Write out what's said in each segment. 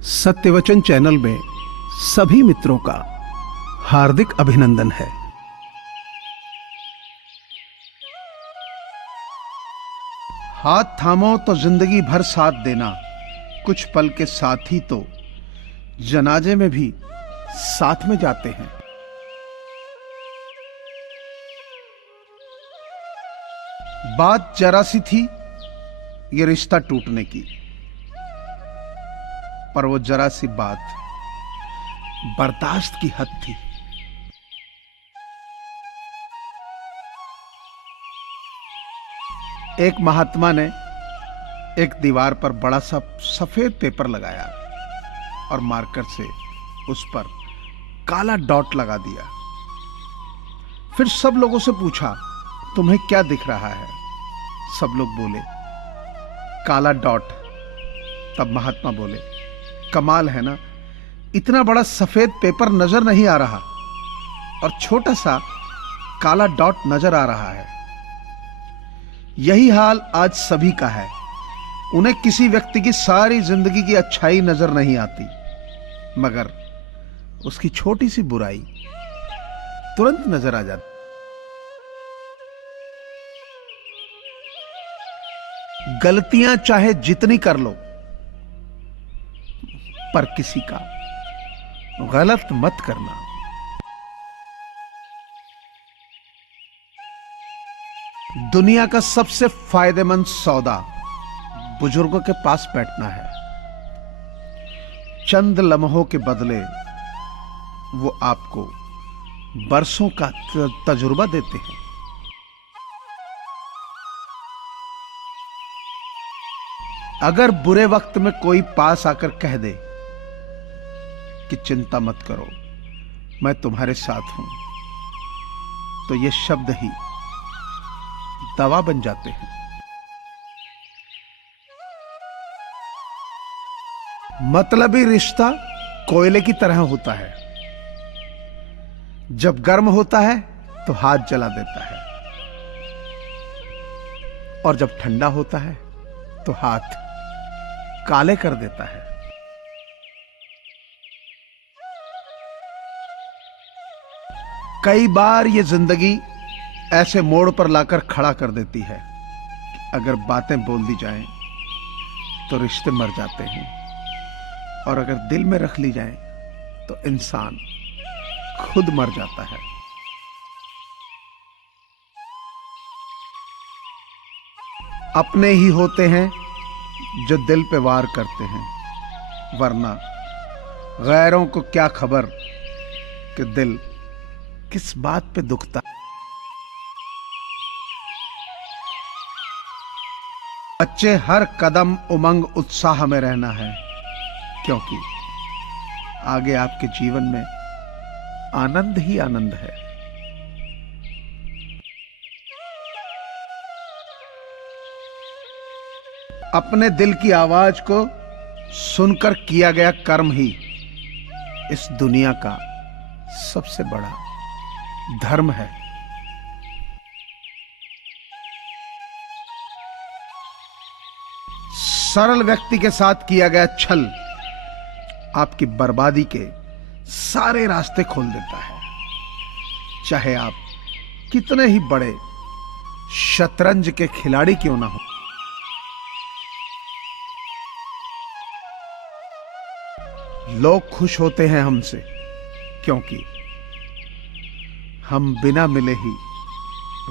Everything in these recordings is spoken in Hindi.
सत्यवचन चैनल में सभी मित्रों का हार्दिक अभिनंदन है। हाथ थामो तो जिंदगी भर साथ देना, कुछ पल के साथ ही तो जनाजे में भी साथ में जाते हैं। बात जरा सी थी ये रिश्ता टूटने की, पर वो जरा सी बात बर्दाश्त की हद थी। एक महात्मा ने एक दीवार पर बड़ा सा सफेद पेपर लगाया और मार्कर से उस पर काला डॉट लगा दिया। फिर सब लोगों से पूछा, तुम्हें क्या दिख रहा है? सब लोग बोले, काला डॉट। तब महात्मा बोले, कमाल है ना, इतना बड़ा सफेद पेपर नजर नहीं आ रहा और छोटा सा काला डॉट नजर आ रहा है। यही हाल आज सभी का है। उन्हें किसी व्यक्ति की सारी जिंदगी की अच्छाई नजर नहीं आती, मगर उसकी छोटी सी बुराई तुरंत नजर आ जाती। गलतियां चाहे जितनी कर लो, पर किसी का गलत मत करना। दुनिया का सबसे फायदेमंद सौदा बुजुर्गों के पास बैठना है। चंद लम्हों के बदले वो आपको बरसों का तजुर्बा देते हैं। अगर बुरे वक्त में कोई पास आकर कह दे कि चिंता मत करो, मैं तुम्हारे साथ हूं, तो ये शब्द ही दवा बन जाते हैं। मतलबी रिश्ता कोयले की तरह होता है, जब गर्म होता है तो हाथ जला देता है और जब ठंडा होता है तो हाथ काले कर देता है। कई बार ये जिंदगी ऐसे मोड़ पर लाकर खड़ा कर देती है कि अगर बातें बोल दी जाएं तो रिश्ते मर जाते हैं, और अगर दिल में रख ली जाएं तो इंसान खुद मर जाता है। अपने ही होते हैं जो दिल पे वार करते हैं, वरना गैरों को क्या खबर कि दिल किस बात पे दुखता। बच्चे हर कदम उमंग उत्साह में रहना है, क्योंकि आगे आपके जीवन में आनंद ही आनंद है। अपने दिल की आवाज को सुनकर किया गया कर्म ही इस दुनिया का सबसे बड़ा धर्म है। सरल व्यक्ति के साथ किया गया छल आपकी बर्बादी के सारे रास्ते खोल देता है, चाहे आप कितने ही बड़े शतरंज के खिलाड़ी क्यों ना हो। लोग खुश होते हैं हमसे क्योंकि हम बिना मिले ही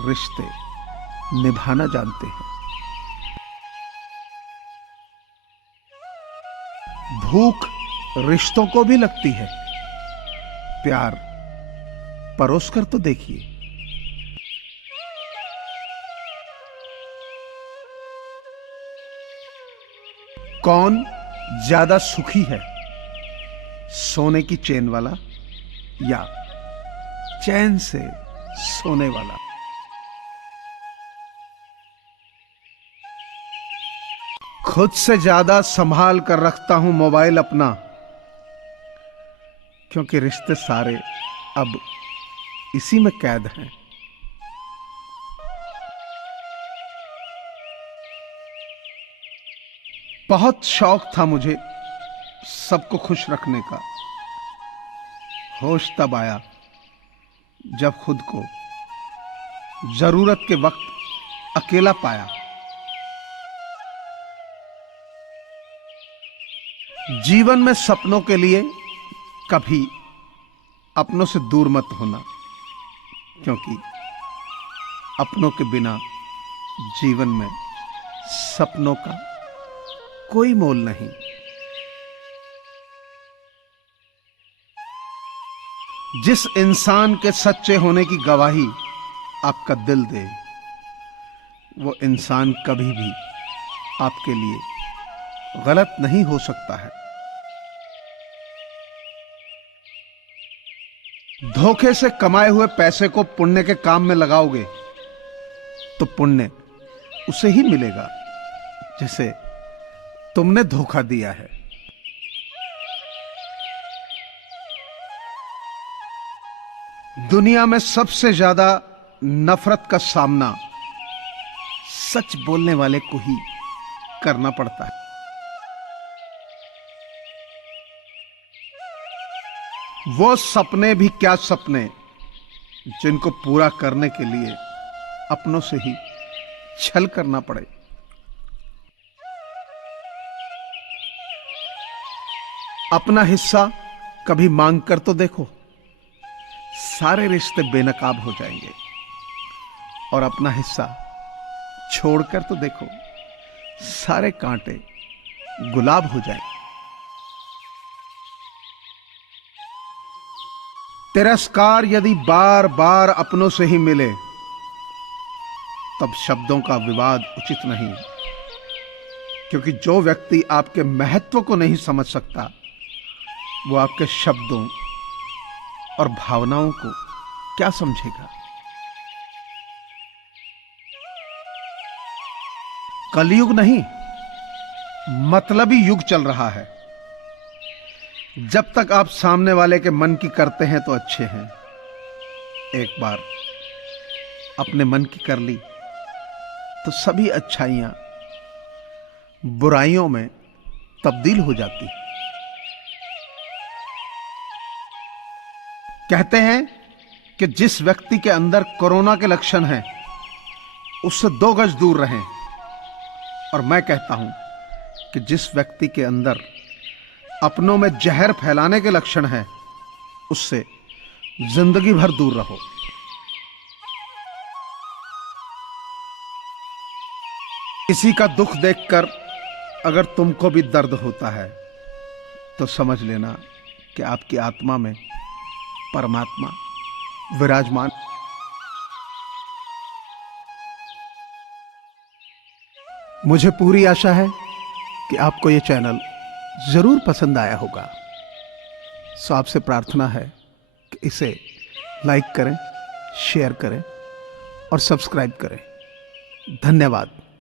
रिश्ते निभाना जानते हैं। भूख रिश्तों को भी लगती है, प्यार परोस कर तो देखिए। कौन ज्यादा सुखी है, सोने की चेन वाला या चैन से सोने वाला? खुद से ज्यादा संभाल कर रखता हूं मोबाइल अपना, क्योंकि रिश्ते सारे अब इसी में कैद हैं। बहुत शौक था मुझे सबको खुश रखने का। होश तब आया जब खुद को जरूरत के वक्त अकेला पाया। जीवन में सपनों के लिए कभी अपनों से दूर मत होना, क्योंकि अपनों के बिना जीवन में सपनों का कोई मोल नहीं। जिस इंसान के सच्चे होने की गवाही आपका दिल दे, वो इंसान कभी भी आपके लिए गलत नहीं हो सकता है। धोखे से कमाए हुए पैसे को पुण्य के काम में लगाओगे तो पुण्य उसे ही मिलेगा जिसे तुमने धोखा दिया है। दुनिया में सबसे ज्यादा नफरत का सामना सच बोलने वाले को ही करना पड़ता है। वो सपने भी क्या सपने जिनको पूरा करने के लिए अपनों से ही छल करना पड़े। अपना हिस्सा कभी मांग कर तो देखो, सारे रिश्ते बेनकाब हो जाएंगे। और अपना हिस्सा छोड़कर तो देखो, सारे कांटे गुलाब हो जाएंगे। तिरस्कार यदि बार बार अपनों से ही मिले तब शब्दों का विवाद उचित नहीं, क्योंकि जो व्यक्ति आपके महत्व को नहीं समझ सकता वो आपके शब्दों और भावनाओं को क्या समझेगा। कलयुग नहीं, मतलबी युग चल रहा है। जब तक आप सामने वाले के मन की करते हैं तो अच्छे हैं, एक बार अपने मन की कर ली तो सभी अच्छाइयां बुराइयों में तब्दील हो जाती। कहते हैं कि जिस व्यक्ति के अंदर कोरोना के लक्षण हैं उससे 2 गज दूर रहें, और मैं कहता हूं कि जिस व्यक्ति के अंदर अपनों में जहर फैलाने के लक्षण हैं उससे जिंदगी भर दूर रहो। किसी का दुख देखकर अगर तुमको भी दर्द होता है तो समझ लेना कि आपकी आत्मा में परमात्मा विराजमान। मुझे पूरी आशा है कि आपको यह चैनल जरूर पसंद आया होगा। सो आपसे प्रार्थना है कि इसे लाइक करें, शेयर करें और सब्सक्राइब करें। धन्यवाद।